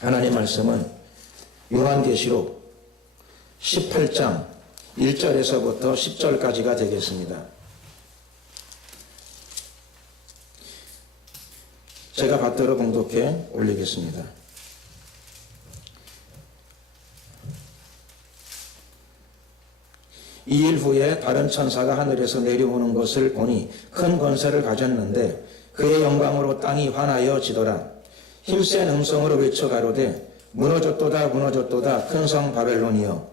하나님 말씀은 요한계시록 18장 1절에서부터 10절까지가 되겠습니다. 제가 받들어 봉독해 올리겠습니다. 이일 후에 다른 천사가 하늘에서 내려오는 것을 보니 큰 권세를 가졌는데 그의 영광으로 땅이 환하여 지더라. 힘센 음성으로 외쳐 가로되 무너졌도다 무너졌도다 큰 성 바벨론이여,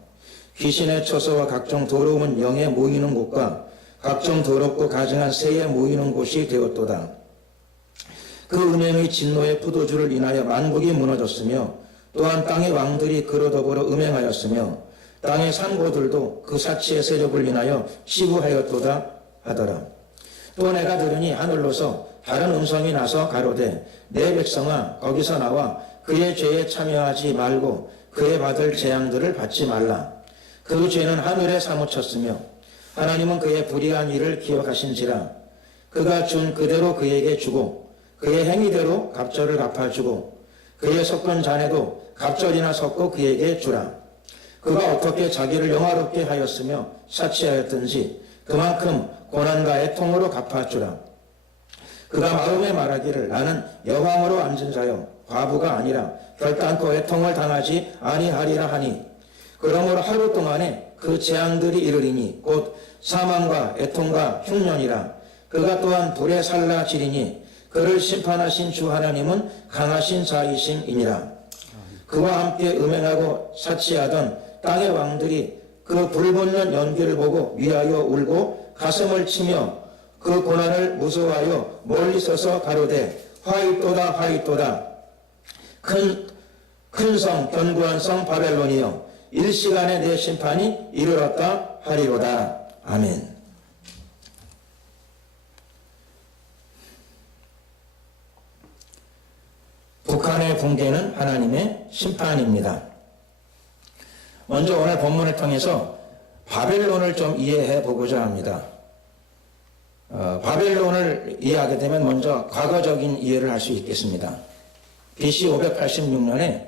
귀신의 처소와 각종 더러운 영에 모이는 곳과 각종 더럽고 가증한 새에 모이는 곳이 되었도다. 그 음행의 진노의 포도주를 인하여 만국이 무너졌으며 또한 땅의 왕들이 그로 더불어 음행하였으며 땅의 산고들도 그 사치의 세력을 인하여 시부하였도다 하더라. 또 내가 들으니 하늘로서 다른 음성이 나서 가로되 내 백성아 거기서 나와 그의 죄에 참여하지 말고 그의 받을 재앙들을 받지 말라. 그 죄는 하늘에 사무쳤으며 하나님은 그의 불의한 일을 기억하신지라. 그가 준 그대로 그에게 주고 그의 행위대로 갑절을 갚아주고 그의 섞은 잔에도 갑절이나 섞고 그에게 주라. 그가 어떻게 자기를 영화롭게 하였으며 사치하였든지 그만큼 고난과 애통으로 갚아주라. 그가 마음에 말하기를 나는 여왕으로 앉은 자요 과부가 아니라 결단코 애통을 당하지 아니하리라 하니, 그러므로 하루 동안에 그 재앙들이 이르리니 곧 사망과 애통과 흉년이라. 그가 또한 불에 살라지리니 그를 심판하신 주 하나님은 강하신 자이심이니라. 그와 함께 음행하고 사치하던 땅의 왕들이 그 불붙는 연기를 보고 위하여 울고 가슴을 치며 그 고난을 무서워하여 멀리 서서 가로되 화이또다 화이또다 큰 성 견고한 성 바벨론이여, 일시간에 내 심판이 이르렀다 하리로다. 아멘. 북한의 붕괴는 하나님의 심판입니다. 먼저 오늘 본문을 통해서 바벨론을 좀 이해해 보고자 합니다. 바벨론을 이해하게 되면 먼저 과거적인 이해를 할 수 있겠습니다. BC 586년에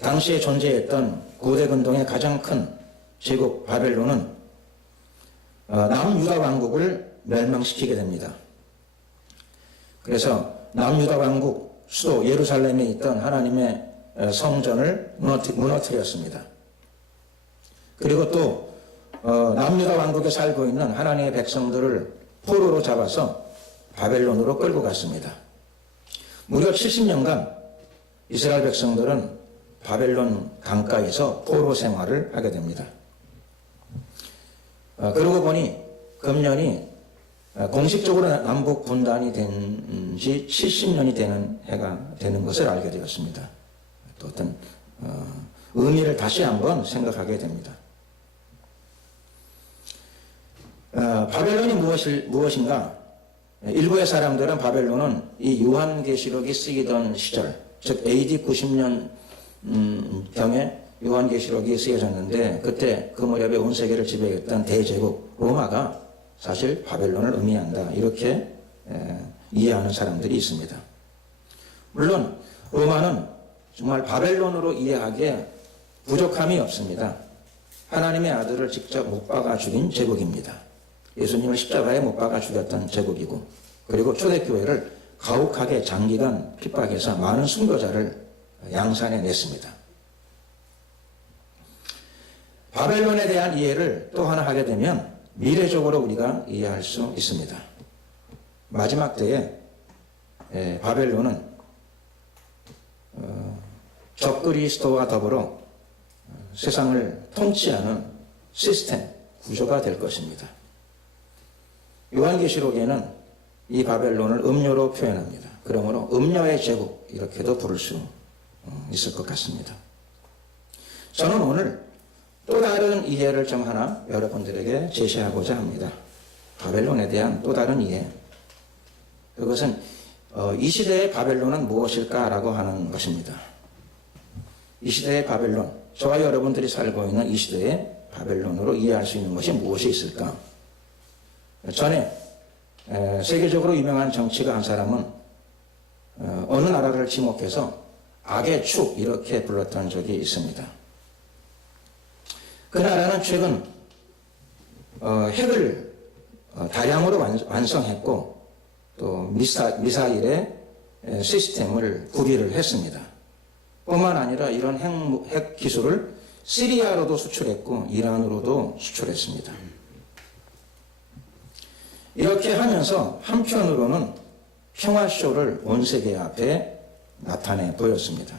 당시에 존재했던 고대 근동의 가장 큰 제국 바벨론은 남유다 왕국을 멸망시키게 됩니다. 그래서 남유다 왕국 수도 예루살렘에 있던 하나님의 성전을 무너뜨렸습니다. 그리고 또 남유다 왕국에 살고 있는 하나님의 백성들을 포로로 잡아서 바벨론으로 끌고 갔습니다. 무려 70년간 이스라엘 백성들은 바벨론 강가에서 포로 생활을 하게 됩니다. 그러고 보니 금년이 공식적으로 남북 분단이 된 지 70년이 되는 해가 되는 것을 알게 되었습니다. 또 어떤 의미를 다시 한번 생각하게 됩니다. 바벨론이 무엇인가? 일부의 사람들은 바벨론은 이 요한계시록이 쓰이던 시절, 즉 AD 90년 경에 요한계시록이 쓰여졌는데 그때 그 무렵에 온 세계를 지배했던 대제국 로마가 사실 바벨론을 의미한다, 이렇게 이해하는 사람들이 있습니다. 물론 로마는 정말 바벨론으로 이해하기에 부족함이 없습니다. 하나님의 아들을 직접 못 박아 죽인 제국입니다. 예수님을 십자가에 못 박아 죽였던 제국이고, 그리고 초대교회를 가혹하게 장기간 핍박해서 많은 순교자를 양산해 냈습니다. 바벨론에 대한 이해를 또 하나 하게 되면 미래적으로 우리가 이해할 수 있습니다. 마지막 때에 바벨론은 적그리스도와 더불어 세상을 통치하는 시스템, 구조가 될 것입니다. 요한계시록에는 이 바벨론을 음료로 표현합니다. 그러므로 음료의 제국, 이렇게도 부를 수 있을 것 같습니다. 저는 오늘 또 다른 이해를 좀 하나 여러분들에게 제시하고자 합니다. 바벨론에 대한 또 다른 이해. 그것은 이 시대의 바벨론은 무엇일까라고 하는 것입니다. 이 시대의 바벨론, 저와 여러분들이 살고 있는 이 시대의 바벨론으로 이해할 수 있는 것이 무엇이 있을까? 전에 세계적으로 유명한 정치가 한 사람은 어느 나라를 지목해서 악의 축 이렇게 불렀던 적이 있습니다. 그 나라는 최근 핵을 다량으로 완성했고 또 미사일의 시스템을 구비를 했습니다. 뿐만 아니라 이런 핵 기술을 시리아로도 수출했고 이란으로도 수출했습니다. 이렇게 하면서 한편으로는 평화쇼를 온 세계 앞에 나타내 보였습니다.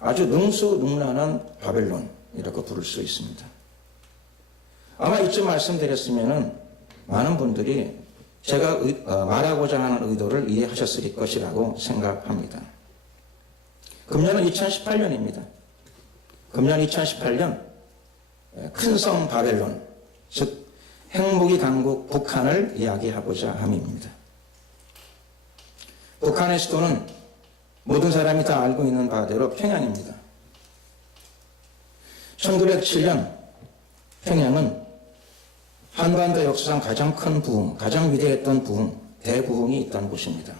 아주 능수능란한 바벨론이라고 부를 수 있습니다. 아마 이쯤 말씀드렸으면 많은 분들이 제가 말하고자 하는 의도를 이해하셨을 것이라고 생각합니다. 금년은 2018년입니다. 금년 2018년 큰 성 바벨론, 즉 핵무기 강국 북한을 이야기하고자 함입니다. 북한의 수도는 모든 사람이 다 알고 있는 바대로 평양입니다. 1907년 평양은 한반도 역사상 가장 큰 부흥, 가장 위대했던 부흥, 대부흥이 있던 곳입니다.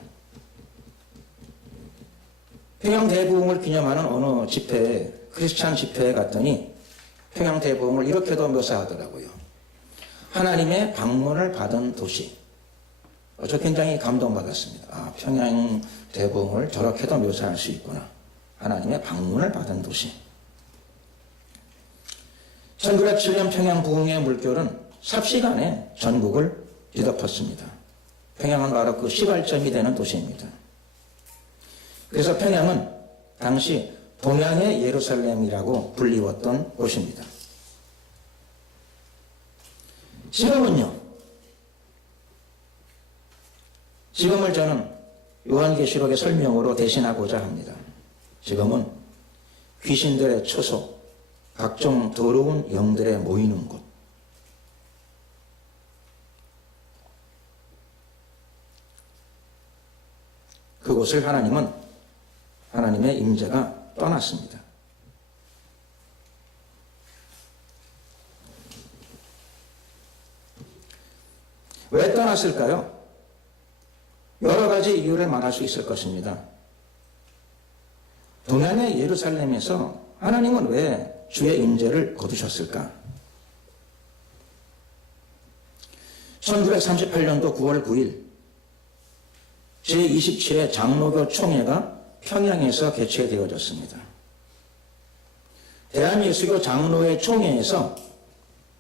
평양 대부흥을 기념하는 어느 집회에, 크리스찬 집회에 갔더니 평양 대부흥을 이렇게도 묘사하더라고요. 하나님의 방문을 받은 도시. 저 굉장히 감동받았습니다. 아, 평양 대부흥을 저렇게도 묘사할 수 있구나. 하나님의 방문을 받은 도시. 1907년 평양 부흥의 물결은 삽시간에 전국을 뒤덮었습니다. 평양은 바로 그 시발점이 되는 도시입니다. 그래서 평양은 당시 동양의 예루살렘이라고 불리웠던 곳입니다. 지금은요. 지금을 저는 요한계시록의 설명으로 대신하고자 합니다. 지금은 귀신들의 처소, 각종 더러운 영들의 모이는 곳, 그곳을 하나님의 임재가 떠났습니다. 왜 떠났을까요? 여러 가지 이유를 말할 수 있을 것입니다. 동양의 예루살렘에서 하나님은 왜 주의 임재를 거두셨을까? 1938년도 9월 9일 제27회 장로교 총회가 평양에서 개최되어졌습니다. 대한예수교 장로회 총회에서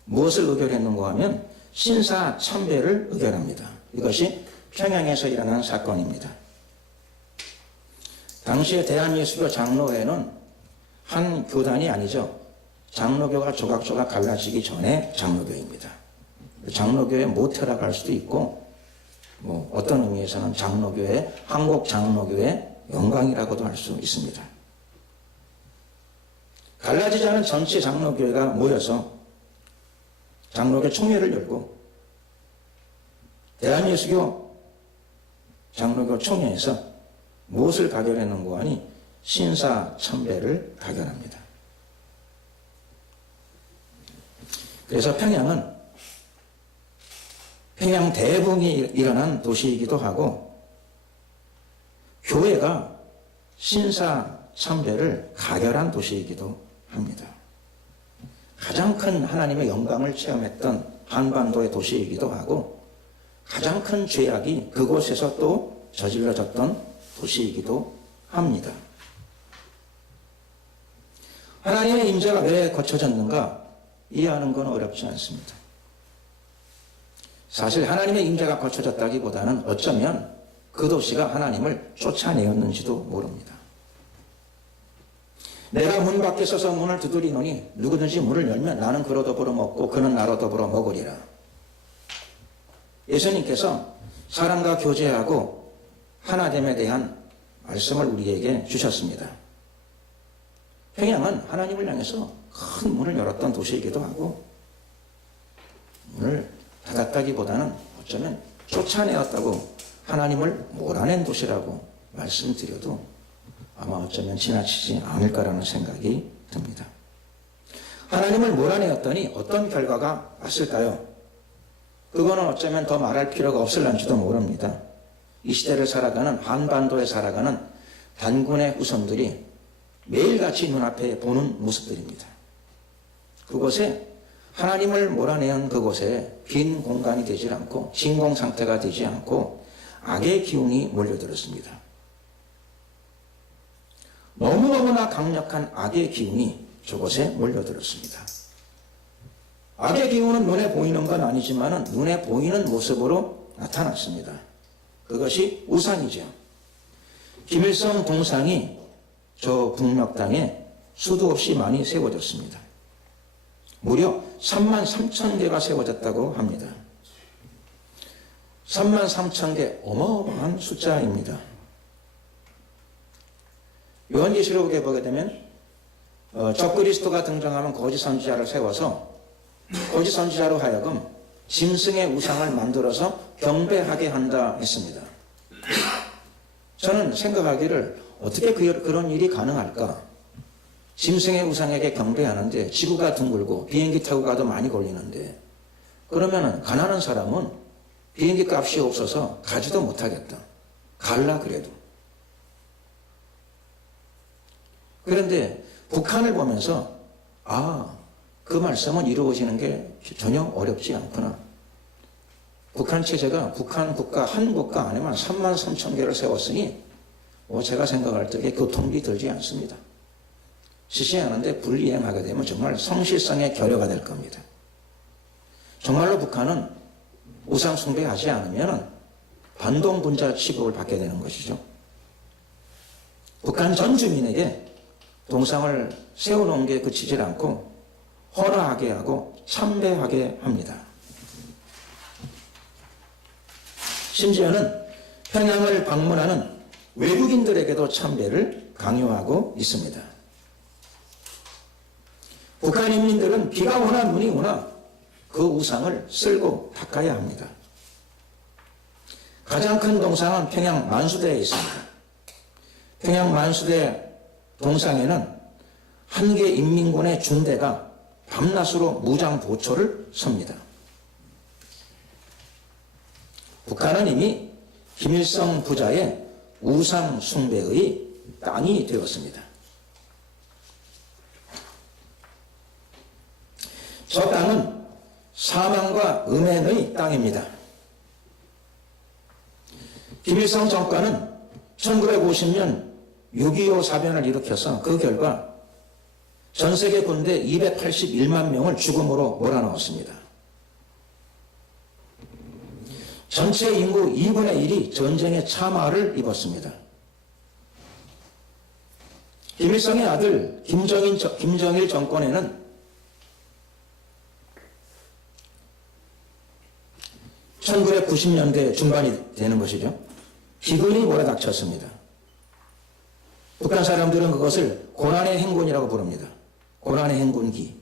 무엇을 의결했는가 하면 신사참배를 의결합니다. 이것이 평양에서 일어난 사건입니다. 당시에 대한예수교 장로회는 한 교단이 아니죠. 장로교가 조각조각 갈라지기 전에 장로교입니다. 장로교의 모태라고 할 수도 있고 어떤 의미에서는 장로교의 한국 장로교의 영광이라고도 할 수 있습니다. 갈라지지 않은 전체 장로교회가 모여서 장로교 총회를 열고 대한예수교 장로교 총회에서 무엇을 가결했는가 하니 신사참배를 가결합니다. 그래서 평양은 평양 대붕이 일어난 도시이기도 하고 교회가 신사참배를 가결한 도시이기도 합니다. 가장 큰 하나님의 영광을 체험했던 한반도의 도시이기도 하고 가장 큰 죄악이 그곳에서 또 저질러졌던 도시이기도 합니다. 하나님의 임재가 왜 거쳐졌는가 이해하는 건 어렵지 않습니다. 사실 하나님의 임재가 거쳐졌다기보다는 어쩌면 그 도시가 하나님을 쫓아내었는지도 모릅니다. 내가 문 밖에 서서 문을 두드리노니 누구든지 문을 열면 나는 그로 더불어 먹고 그는 나로 더불어 먹으리라. 예수님께서 사람과 교제하고 하나됨에 대한 말씀을 우리에게 주셨습니다. 평양은 하나님을 향해서 큰 문을 열었던 도시이기도 하고 문을 닫았다기보다는 어쩌면 쫓아내었다고 하나님을 몰아낸 도시라고 말씀드려도 아마 어쩌면 지나치지 않을까라는 생각이 듭니다. 하나님을 몰아내었더니 어떤 결과가 왔을까요? 그거는 어쩌면 더 말할 필요가 없을런지도 모릅니다. 이 시대를 살아가는 한반도에 살아가는 단군의 후손들이 매일같이 눈앞에 보는 모습들입니다. 그곳에 하나님을 몰아내는 그곳에 빈 공간이 되지 않고 진공 상태가 되지 않고 악의 기운이 몰려들었습니다. 너무너무나 강력한 악의 기운이 저곳에 몰려들었습니다. 악의 기운은 눈에 보이는 건 아니지만 눈에 보이는 모습으로 나타났습니다. 그것이 우상이죠. 김일성 동상이 저 북녘 땅에 수도 없이 많이 세워졌습니다. 무려 33,000개가 세워졌다고 합니다. 33,000개 어마어마한 숫자입니다. 요한계시록에 보게 되면 적그리스도가 등장하면 거짓 선지자를 세워서 거짓 선지자로 하여금 짐승의 우상을 만들어서 경배하게 한다 했습니다. 저는 생각하기를 어떻게 그런 일이 가능할까? 짐승의 우상에게 경배하는데 지구가 둥글고 비행기 타고 가도 많이 걸리는데 그러면 가난한 사람은 비행기 값이 없어서 가지도 못하겠다. 갈라 그래도. 그런데 북한을 보면서 그 말씀은 이루어지는 게 전혀 어렵지 않구나. 북한 체제가 북한 국가 한 국가 안에만 33,000개를 세웠으니 제가 생각할 때에 교통비 들지 않습니다. 실시하는데 불이행하게 되면 정말 성실성의 결여가 될 겁니다. 정말로 북한은 우상 숭배하지 않으면 반동분자 취급을 받게 되는 것이죠. 북한 전 주민에게 동상을 세워놓은 게 그치질 않고 헌화하게 하고 참배하게 합니다. 심지어는 평양을 방문하는 외국인들에게도 참배를 강요하고 있습니다. 북한 인민들은 비가 오나 눈이 오나 그 우상을 쓸고 닦아야 합니다. 가장 큰 동상은 평양 만수대에 있습니다. 평양 만수대 동상에는 한개 인민군의 중대가 밤낮으로 무장 보초를 섭니다. 북한은 이미 김일성 부자의 우상 숭배의 땅이 되었습니다. 저 땅은 사망과 음행의 땅입니다. 김일성 정권은 1950년 6.25 사변을 일으켜서 그 결과 전 세계 군대 281만 명을 죽음으로 몰아넣었습니다. 전체 인구 2분의 1이 전쟁의 참화를 입었습니다. 김일성의 아들 김정일 정권에는 1990년대 중반이 되는 것이죠. 기근이 몰아닥쳤습니다. 북한 사람들은 그것을 고난의 행군이라고 부릅니다. 고난의 행군기.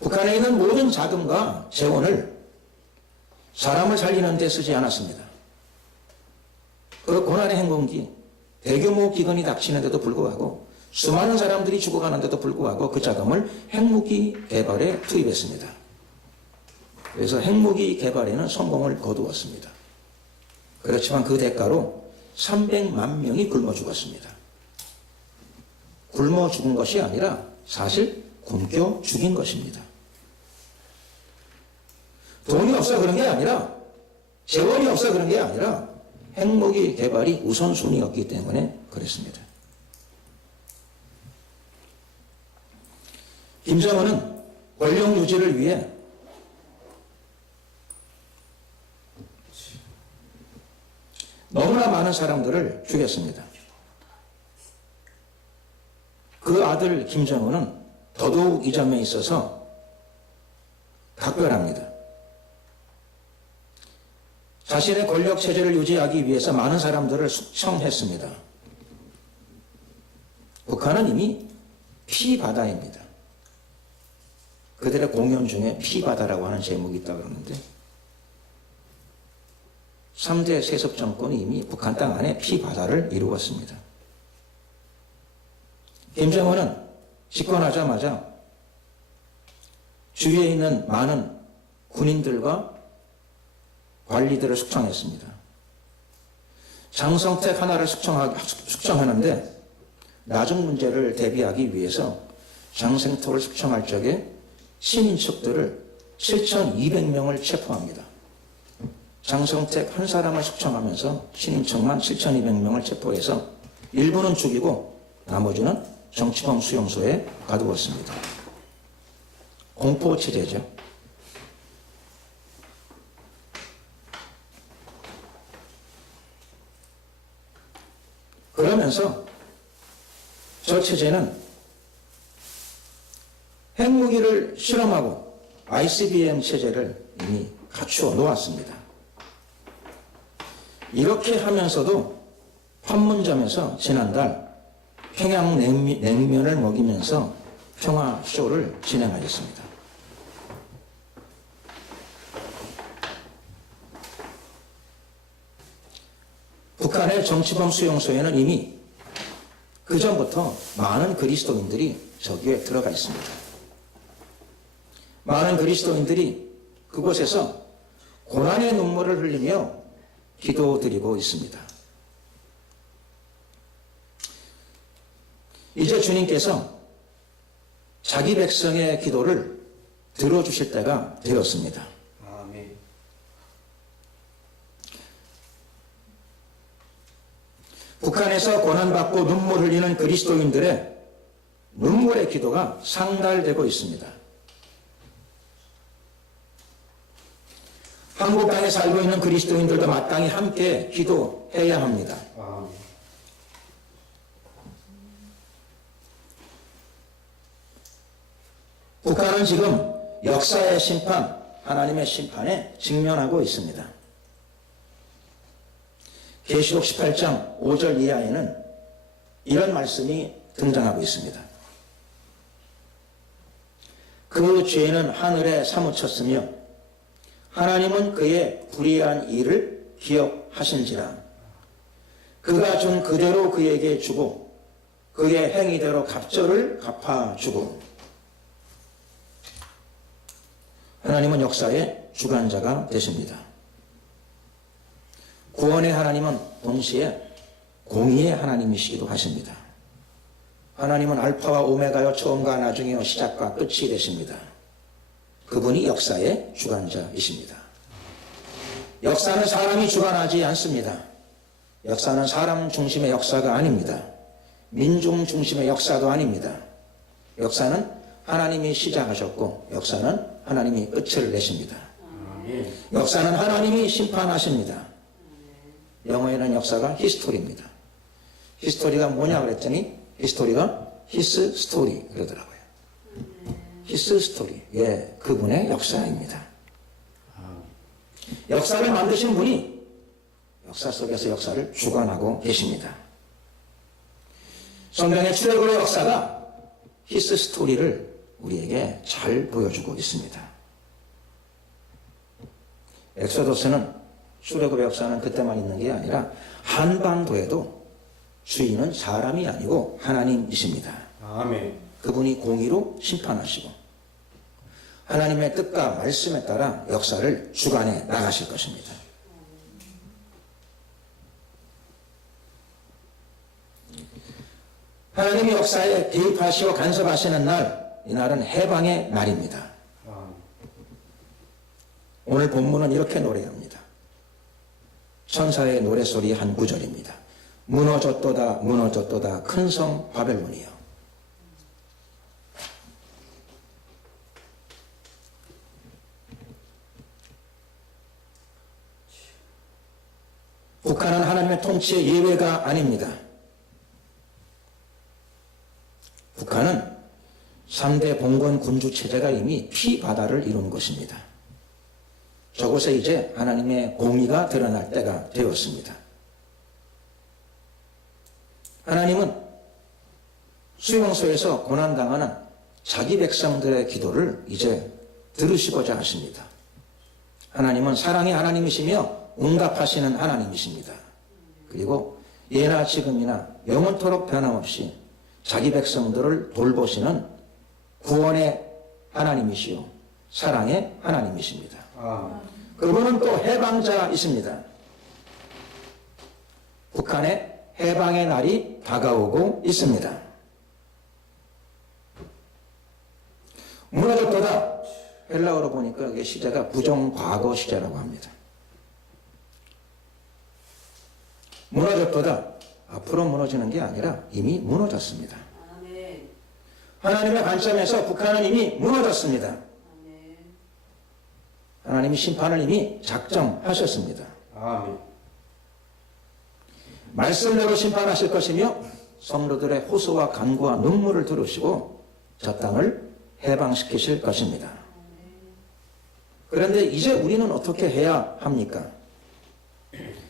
북한에 있는 모든 자금과 재원을 사람을 살리는 데 쓰지 않았습니다. 그 고난의 행군기, 대규모 기근이 닥치는데도 불구하고 수많은 사람들이 죽어가는데도 불구하고 그 자금을 핵무기 개발에 투입했습니다. 그래서 핵무기 개발에는 성공을 거두었습니다. 그렇지만 그 대가로 300만 명이 굶어 죽었습니다. 굶어 죽은 것이 아니라 사실 굶겨 죽인 것입니다. 돈이 없어 그런 게 아니라 재원이 없어 그런 게 아니라 핵무기 개발이 우선순위였기 때문에 그랬습니다. 김정은은 권력 유지를 위해 너무나 많은 사람들을 죽였습니다. 그 아들 김정은은 더더욱 이 점에 있어서 각별합니다. 자신의 권력 체제를 유지하기 위해서 많은 사람들을 숙청했습니다. 북한은 이미 피바다입니다. 그들의 공연 중에 피바다라고 하는 제목이 있다고 그러는데 3대 세습 정권이 이미 북한 땅 안에 피바다를 이루었습니다. 김정은은 집권하자마자 주위에 있는 많은 군인들과 관리들을 숙청했습니다. 장성택 하나를 숙청하는데 나중 문제를 대비하기 위해서 장성택을 숙청할 적에 친인척들을 7,200명을 체포합니다. 장성택 한 사람을 숙청하면서 친인척만 7,200명을 체포해서 일부는 죽이고 나머지는 정치범 수용소에 가두었습니다. 공포체제죠. 그러면서 저 체제는 핵무기를 실험하고 ICBM 체제를 이미 갖추어 놓았습니다. 이렇게 하면서도 판문점에서 지난달 평양 냉면을 먹이면서 평화쇼를 진행하였습니다. 북한의 정치범 수용소에는 이미 그 전부터 많은 그리스도인들이 저기에 들어가 있습니다. 많은 그리스도인들이 그곳에서 고난의 눈물을 흘리며 기도드리고 있습니다. 이제 주님께서 자기 백성의 기도를 들어주실 때가 되었습니다. 아멘. 북한에서 고난받고 눈물 흘리는 그리스도인들의 눈물의 기도가 상달되고 있습니다. 한국 땅에 살고 있는 그리스도인들도 마땅히 함께 기도해야 합니다. 아멘. 북한은 지금 역사의 심판, 하나님의 심판에 직면하고 있습니다. 계시록 18장 5절 이하에는 이런 말씀이 등장하고 있습니다. 그 죄는 하늘에 사무쳤으며 하나님은 그의 불의한 일을 기억하신지라. 그가 준 그대로 그에게 주고 그의 행위대로 갑절을 갚아주고. 하나님은 역사의 주관자가 되십니다. 구원의 하나님은 동시에 공의의 하나님이시기도 하십니다. 하나님은 알파와 오메가요, 처음과 나중이요, 시작과 끝이 되십니다. 그분이 역사의 주관자이십니다. 역사는 사람이 주관하지 않습니다. 역사는 사람 중심의 역사가 아닙니다. 민중 중심의 역사도 아닙니다. 역사는 하나님이 시작하셨고 역사는 하나님이 끝을 내십니다. 역사는 하나님이 심판하십니다. 영어에는 역사가 히스토리입니다. 히스토리가 뭐냐 그랬더니 히스토리가 히스 스토리 그러더라고요. 히스 스토리. 예, 그분의 역사입니다. 역사를 만드신 분이 역사 속에서 역사를 주관하고 계십니다. 성경의 출애굽의 역사가 히스 스토리를 우리에게 잘 보여주고 있습니다. 엑소더스는 출애굽의 역사는 그때만 있는 게 아니라 한반도에도 주인은 사람이 아니고 하나님이십니다. 아멘. 그분이 공의로 심판하시고 하나님의 뜻과 말씀에 따라 역사를 주관해 나가실 것입니다. 하나님이 역사에 개입하시고 간섭하시는 날, 이날은 해방의 날입니다. 오늘 본문은 이렇게 노래합니다. 천사의 노래소리 한 구절입니다. 무너졌도다 무너졌도다 큰 성 바벨론이여. 북한은 하나님의 통치의 예외가 아닙니다. 북한은 3대 봉건 군주 체제가 이미 피바다를 이룬 것입니다. 저곳에 이제 하나님의 공의가 드러날 때가 되었습니다. 하나님은 수용소에서 고난당하는 자기 백성들의 기도를 이제 들으시고자 하십니다. 하나님은 사랑의 하나님이시며 응답하시는 하나님이십니다. 그리고 예나 지금이나 영원토록 변함없이 자기 백성들을 돌보시는 구원의 하나님이시요 사랑의 하나님이십니다. 그분은 또 해방자이십니다. 북한의 해방의 날이 다가오고 있습니다. 무너졌도다, 헬라어로 보니까 이게 시제가 부정과거 시제라고 합니다. 무너졌도다, 앞으로 무너지는 게 아니라 이미 무너졌습니다. 아멘. 하나님의 관점에서 북한은 이미 무너졌습니다. 아멘. 하나님이 심판을 이미 작정하셨습니다. 아멘. 말씀대로 심판하실 것이며 성도들의 호소와 간구와 눈물을 들으시고 저 땅을 해방시키실 것입니다. 그런데 이제 우리는 어떻게 해야 합니까?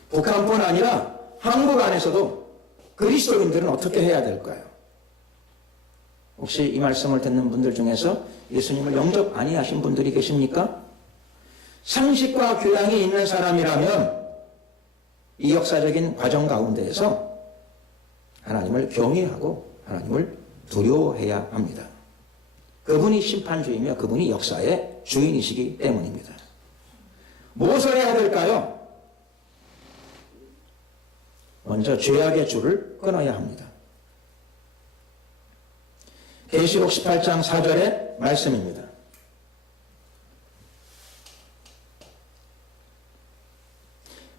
북한뿐 아니라 한국 안에서도 그리스도인들은 어떻게 해야 될까요? 혹시 이 말씀을 듣는 분들 중에서 예수님을 영접 아니하신 분들이 계십니까? 상식과 교양이 있는 사람이라면 이 역사적인 과정 가운데에서 하나님을 경외하고 하나님을 두려워해야 합니다. 그분이 심판주이며 그분이 역사의 주인이시기 때문입니다. 무엇을 해야 될까요? 먼저 죄악의 줄을 끊어야 합니다. 계시록 18장 4절의 말씀입니다.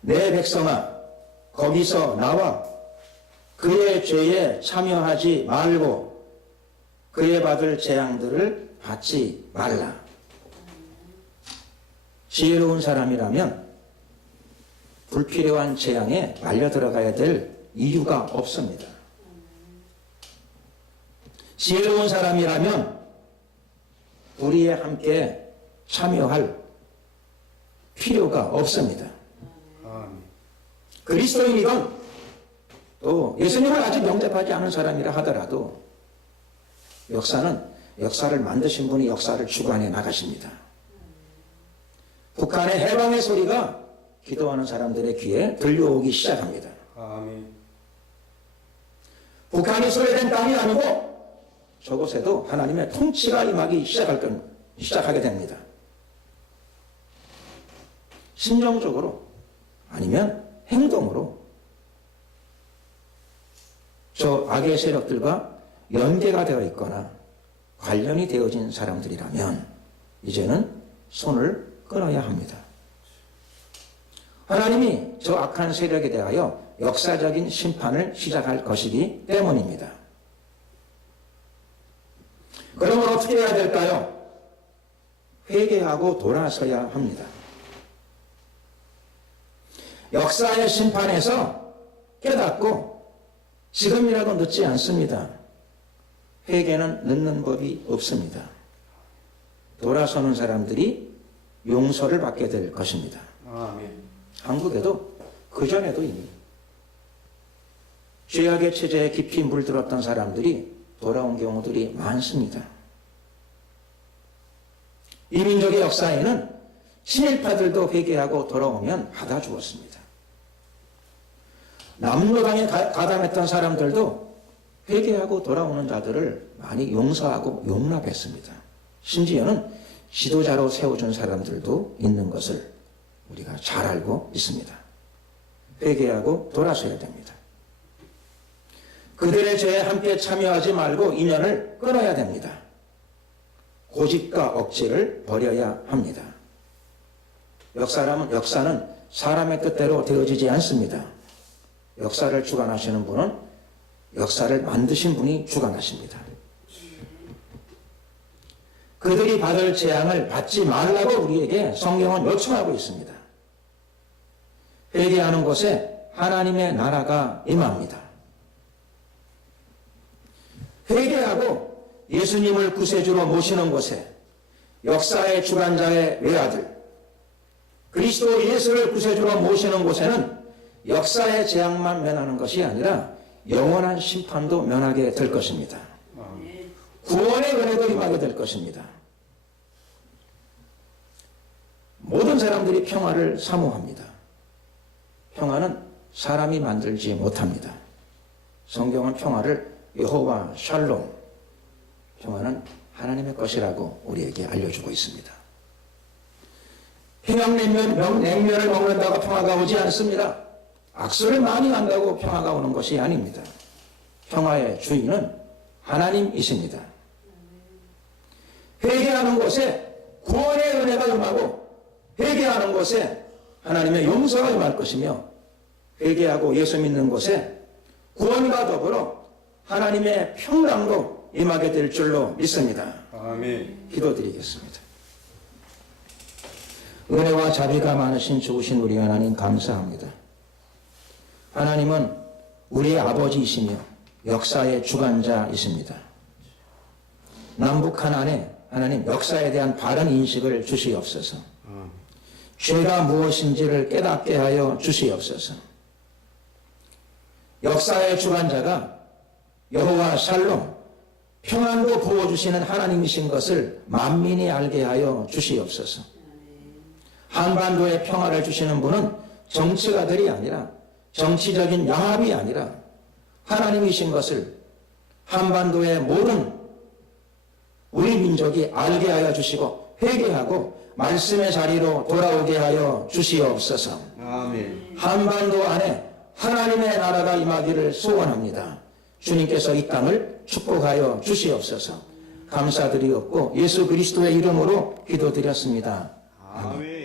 내 백성아, 거기서 나와 그의 죄에 참여하지 말고 그의 받을 재앙들을 받지 말라. 지혜로운 사람이라면 불필요한 재앙에 말려 들어가야 될 이유가 없습니다. 지혜로운 사람이라면 우리에 함께 참여할 필요가 없습니다. 아멘. 그리스도인이건 또 예수님을 아직 영접하지 않은 사람이라 하더라도 역사를 만드신 분이 역사를 주관해 나가십니다. 북한의 해방의 소리가 기도하는 사람들의 귀에 들려오기 시작합니다. 아멘. 북한이 소외된 땅이 아니고 저곳에도 하나님의 통치가 임하기 시작하게 됩니다. 심정적으로 아니면 행동으로 저 악의 세력들과 연계가 되어 있거나 관련이 되어진 사람들이라면 이제는 손을 끊어야 합니다. 하나님이 저 악한 세력에 대하여 역사적인 심판을 시작할 것이기 때문입니다. 그러면 어떻게 해야 될까요? 회개하고 돌아서야 합니다. 역사의 심판에서 깨닫고 지금이라도 늦지 않습니다. 회개는 늦는 법이 없습니다. 돌아서는 사람들이 용서를 받게 될 것입니다. 아멘. 한국에도 그전에도 이미 죄악의 체제에 깊이 물들었던 사람들이 돌아온 경우들이 많습니다. 이 민족의 역사에는 친일파들도 회개하고 돌아오면 받아주었습니다. 남로당에 가담했던 사람들도 회개하고 돌아오는 자들을 많이 용서하고 용납했습니다. 심지어는 지도자로 세워준 사람들도 있는 것을 우리가 잘 알고 있습니다. 회개하고 돌아서야 됩니다. 그들의 죄에 함께 참여하지 말고 인연을 끊어야 됩니다. 고집과 억지를 버려야 합니다. 역사는 사람의 뜻대로 되어지지 않습니다. 역사를 주관하시는 분은 역사를 만드신 분이 주관하십니다. 그들이 받을 재앙을 받지 말라고 우리에게 성경은 요청하고 있습니다. 회개하는 곳에 하나님의 나라가 임합니다. 회개하고 예수님을 구세주로 모시는 곳에 역사의 주관자의 외아들 그리스도 예수를 구세주로 모시는 곳에는 역사의 재앙만 면하는 것이 아니라 영원한 심판도 면하게 될 것입니다. 구원의 은혜도 임하게 될 것입니다. 모든 사람들이 평화를 사모합니다. 평화는 사람이 만들지 못합니다. 성경은 평화를 여호와 샬롬, 평화는 하나님의 것이라고 우리에게 알려주고 있습니다. 평양냉면을 먹는다고 평화가 오지 않습니다. 악수를 많이 한다고 평화가 오는 것이 아닙니다. 평화의 주인은 하나님이십니다. 회개하는 곳에 구원의 은혜가 임하고 회개하는 곳에 하나님의 용서가 임할 것이며 회개하고 예수 믿는 곳에 구원과 더불어 하나님의 평강도 임하게 될 줄로 믿습니다. 아멘. 기도드리겠습니다. 은혜와 자비가 많으신 좋으신 우리 하나님 감사합니다. 하나님은 우리의 아버지이시며 역사의 주관자이십니다. 남북한 안에 하나님 역사에 대한 바른 인식을 주시옵소서. 죄가 무엇인지를 깨닫게 하여 주시옵소서. 역사의 주관자가 여호와 샬롬 평안도 부어주시는 하나님이신 것을 만민이 알게 하여 주시옵소서. 한반도의 평화를 주시는 분은 정치가들이 아니라 정치적인 영합이 아니라 하나님이신 것을 한반도의 모든 우리 민족이 알게 하여 주시고 회개하고 말씀의 자리로 돌아오게 하여 주시옵소서. 아멘. 한반도 안에 하나님의 나라가 임하기를 소원합니다. 주님께서 이 땅을 축복하여 주시옵소서. 감사드리옵고 예수 그리스도의 이름으로 기도드렸습니다. 아멘.